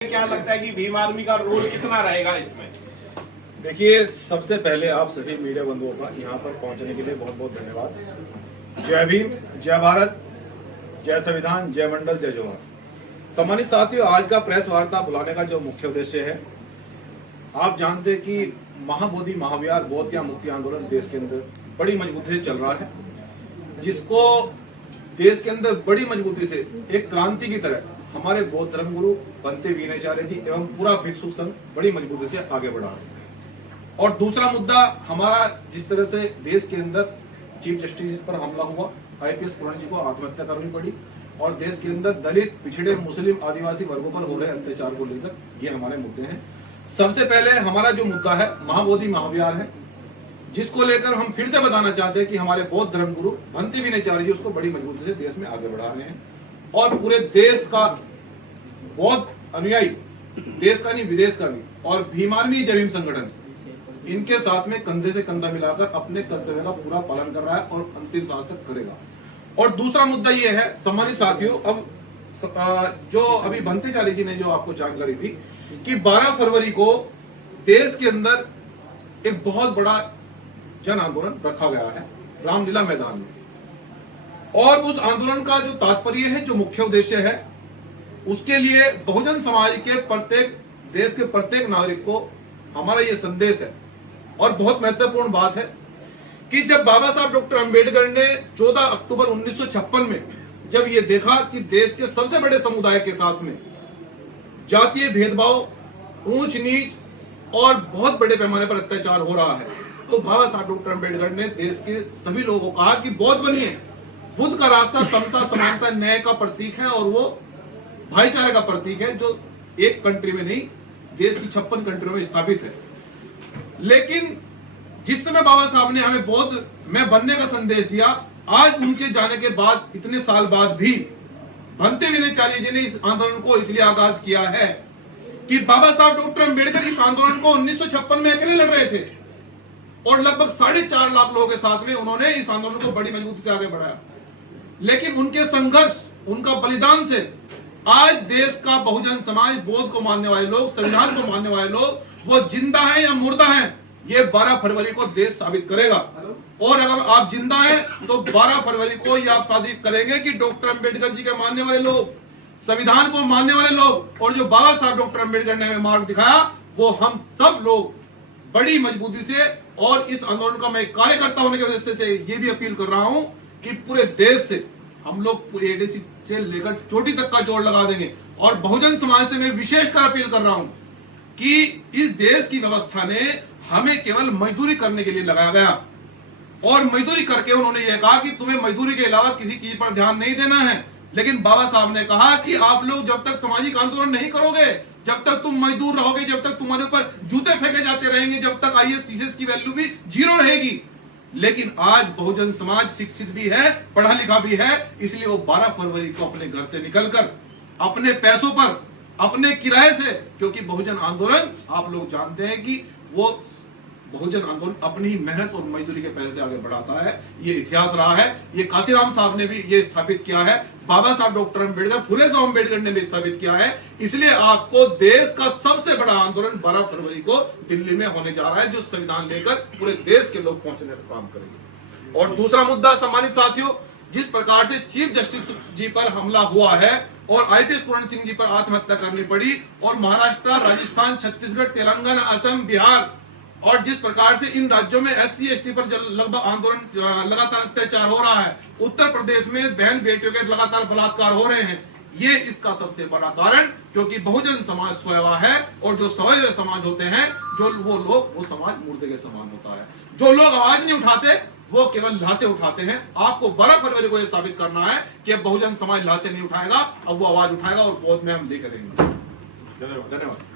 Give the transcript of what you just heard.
क्या लगता है कि भीम आर्मी का रोल कितना रहेगा इसमें? देखिए, सबसे पहले आप सभी मीडिया बंधुओं का यहाँ पर पहुँचने के लिए बहुत बहुत धन्यवाद। जय भीम, जय भारत, जय संविधान, जय मंडल, जय जोहार। सम्मानित साथियों, आज का प्रेस वार्ता बुलाने का जो मुख्य उद्देश्य है, आप जानते हैं कि महाबोधि महाविहार बौद्ध या मुक्ति आंदोलन देश के अंदर बड़ी मजबूती से चल रहा है, जिसको देश के अंदर बड़ी मजबूती से एक क्रांति की तरह हमारे बौद्ध धर्मगुरु बनते विनयचार्य जी एवं पूरा भिक्षु संघ बड़ी मजबूती से आगे बढ़ा है। और दूसरा मुद्दा हमारा, जिस तरह से देश के अंदर चीफ जस्टिस पर हमला हुआ, IPS पूर्ण जी को आत्महत्या करनी पड़ी, और देश के अंदर दलित, पिछड़े, मुस्लिम, आदिवासी वर्गों पर हो रहे अत्याचार को लेकर ये हमारे मुद्दे हैं। सबसे पहले हमारा जो मुद्दा है महाबोधि महाविहार है, जिसको लेकर हम फिर से बताना चाहते हैं कि हमारे बौद्ध धर्मगुरु भंते विनयचार्य जी उसको बड़ी मजबूती से देश में आगे बढ़ा रहे हैं, और पूरे देश का बौद्ध अनुयायी, देश का नहीं विदेश का भी, और भीम आर्मी जय भीम संगठन इनके साथ में कंधे से कंधा मिलाकर अपने कर्तव्य का पूरा पालन कर रहा है और अंतिम सांस तक करेगा। और दूसरा मुद्दा ये है सम्मानित साथियों, अब जो अभी भंतेचार्य जी ने जो आपको जानकारी दी कि 12 फरवरी को देश के अंदर एक बहुत बड़ा जन आंदोलन रखा गया है रामलीला मैदान में, और उस आंदोलन का जो तात्पर्य है, जो मुख्य उद्देश्य है, उसके लिए बहुजन समाज के प्रत्येक देश के प्रत्येक नागरिक को हमारा ये संदेश है। और बहुत महत्वपूर्ण बात है कि जब बाबा साहब डॉक्टर अंबेडकर ने 14 अक्टूबर 1956 में जब ये देखा कि देश के सबसे बड़े समुदाय के साथ में जातीय भेदभाव, ऊंच नीच और बहुत बड़े पैमाने पर अत्याचार हो रहा है, तो बाबा साहब डॉक्टर अंबेडकर ने देश के सभी लोगों को कहा कि बौद्ध बनिए। बुद्ध का रास्ता समता, समानता, न्याय का प्रतीक है, और वो भाईचारे का प्रतीक है, जो एक कंट्री में नहीं, देश की 56 कंट्रियों में स्थापित है। लेकिन जिस समय बाबा साहब ने हमें बौद्ध में बनने का संदेश दिया, आज उनके जाने के बाद, इतने साल बाद भी भंते विनयचार्य जी ने इस आंदोलन को इसलिए आगाज किया है कि बाबा साहब डॉक्टर अंबेडकर इस आंदोलन को 1956 में अकेले लड़ रहे थे, और लगभग 4.5 लाख लोगों के साथ में उन्होंने इस आंदोलन को बड़ी मजबूती से आगे बढ़ाया। लेकिन उनके संघर्ष, उनका बलिदान से आज देश का बहुजन समाज, बौद्ध को मानने वाले लोग, संविधान को मानने वाले लोग, वो जिंदा हैं या मुर्दा हैं, ये 12 फरवरी को देश साबित करेगा। और अगर आप जिंदा हैं तो 12 फरवरी को ये आप साबित करेंगे कि डॉक्टर अंबेडकर जी के मानने वाले लोग, संविधान को मानने वाले लोग, और जो बाबा साहब डॉक्टर अंबेडकर ने हमें मार्ग दिखाया, वो हम सब लोग बड़ी मजबूती से, और इस आंदोलन का मैं कार्यकर्ता होने की वजह से ये भी अपील कर रहा हूं कि पूरे देश से हम लोग पूरे ADC से लेकर चोटी तक का जोड़ लगा देंगे। और बहुजन समाज से मैं विशेषकर अपील कर रहा हूं कि इस देश की व्यवस्था ने हमें केवल मजदूरी करने के लिए लगाया गया, और मजदूरी करके उन्होंने यह कहा कि तुम्हें मजदूरी के अलावा किसी चीज पर ध्यान नहीं देना है। लेकिन बाबा साहब ने कहा कि आप लोग जब तक सामाजिक आंदोलन नहीं करोगे, जब तक तुम मजदूर रहोगे, जब तक तुम्हारे ऊपर जूते फेंके जाते रहेंगे, जब तक IAS PCS की वैल्यू भी 0 रहेगी। लेकिन आज बहुजन समाज शिक्षित भी है, पढ़ा लिखा भी है, इसलिए वो 12 फरवरी को अपने घर से निकलकर अपने पैसों पर, अपने किराए से, क्योंकि बहुजन आंदोलन आप लोग जानते हैं कि वो बहुजन आंदोलन अपनी ही मेहनत और मजदूरी के पैसे से आगे बढ़ाता है। ये इतिहास रहा है, ये काशीराम साहब ने भी ये स्थापित किया है, बाबा साहब डॉक्टर अंबेडकर, फुले साहब अंबेडकर ने भी स्थापित किया है। इसलिए आपको देश का सबसे बड़ा आंदोलन 12 फरवरी को दिल्ली में होने जा रहा है, जो संविधान लेकर पूरे देश के लोग पहुंचने का काम करेंगे। और दूसरा मुद्दा सम्मानित साथियों, जिस प्रकार से चीफ जस्टिस जी पर हमला हुआ है और IPS पूर्ण सिंह जी पर आत्महत्या करनी पड़ी, और महाराष्ट्र, राजस्थान, छत्तीसगढ़, तेलंगाना, असम, बिहार, और जिस प्रकार से इन राज्यों में SC ST पर लगभग आंदोलन, लगातार अत्याचार हो रहा है, उत्तर प्रदेश में बहन बेटियों के लगातार बलात्कार हो रहे हैं, ये इसका सबसे बड़ा कारण, क्योंकि बहुजन समाज सोया है, और जो सोए हुए समाज होते हैं, जो वो लोग, वो समाज मुर्दे के समान होता है। जो लोग आवाज नहीं उठाते, वो केवल लाशें उठाते हैं। आपको 12 फरवरी को यह साबित करना है कि अब बहुजन समाज लाशें नहीं उठाएगा, अब वो आवाज उठाएगा, और बौद्ध में हम लेकर रहेंगे। धन्यवाद।